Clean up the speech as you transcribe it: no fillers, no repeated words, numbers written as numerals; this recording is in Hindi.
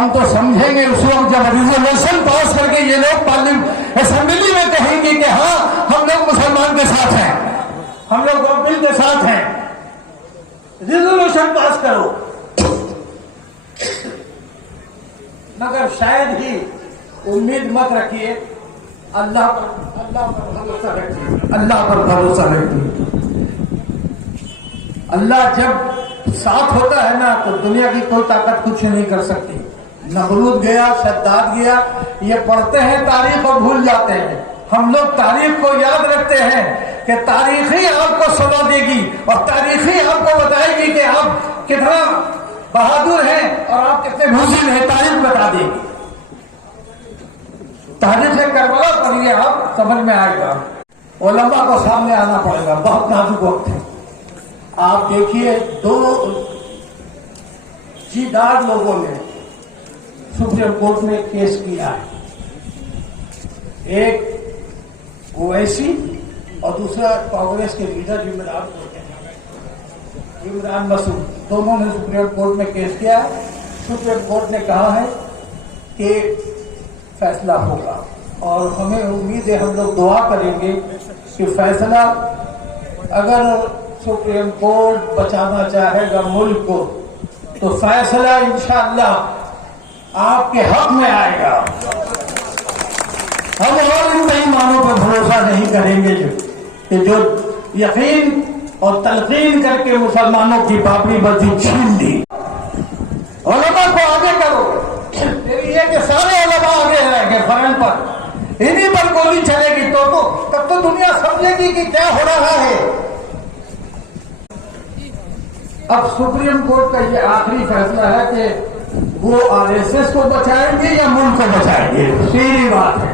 हम तो समझेंगे उस वक्त जब रिजोल्यूशन पास करके ये लोग पार्लियामेंट असेंबली में कहेंगे कि हाँ हम लोग मुसलमान के साथ हैं, हम लोग गवर्नमेंट के साथ हैं, रिजोल्यूशन पास करो। मगर शायद ही उम्मीद मत रखिए, अल्लाह पर भरोसा रखिए, अल्लाह पर भरोसा रखिए। अल्लाह जब साथ होता है ना तो दुनिया की कोई ताकत कुछ नहीं कर सकती। नमरूद गया, शद्दाद गया, ये पढ़ते हैं तारीख और भूल जाते हैं। हम लोग तारीख को याद रखते हैं कि तारीख ही आपको सबक देगी और तारीख ही आपको बताएगी कि आप कितना बहादुर हैं और आप कितने भूसिल हैं, तारीख बता देगी। तारीख करबला पढ़िए, आप समझ में आएगा। उलमा को सामने आना पड़ेगा, बहुत नाजुक वक्त है। आप देखिए, दो जीदार लोगों ने सुप्रीम कोर्ट में केस किया है, एक ओवैसी और दूसरा कांग्रेस के लीडर इमरान मसूद, दोनों ने सुप्रीम कोर्ट में केस किया है। सुप्रीम कोर्ट ने कहा है कि फैसला होगा और हमें उम्मीद है, हम लोग दुआ करेंगे कि फैसला, अगर सुप्रीम कोर्ट बचाना चाहेगा मुल्क को तो फैसला इंशाअल्लाह आपके हक में आएगा। हम और इन बेईमानों पर भरोसा नहीं करेंगे कि जो यकीन और तलकीन करके मुसलमानों की बाबरी मस्जिद छीन ली। उलमा को आगे करो, ये कि सारे उलमा आगे रहेंगे फ्रंट पर, इन्हीं पर गोली चलेगी तो तब तो दुनिया समझेगी कि क्या हो रहा है। अब सुप्रीम कोर्ट का ये आखिरी फैसला है कि वो आरएसएस को बचाएंगे या मुल्क को बचाएंगे, सीधी बात है।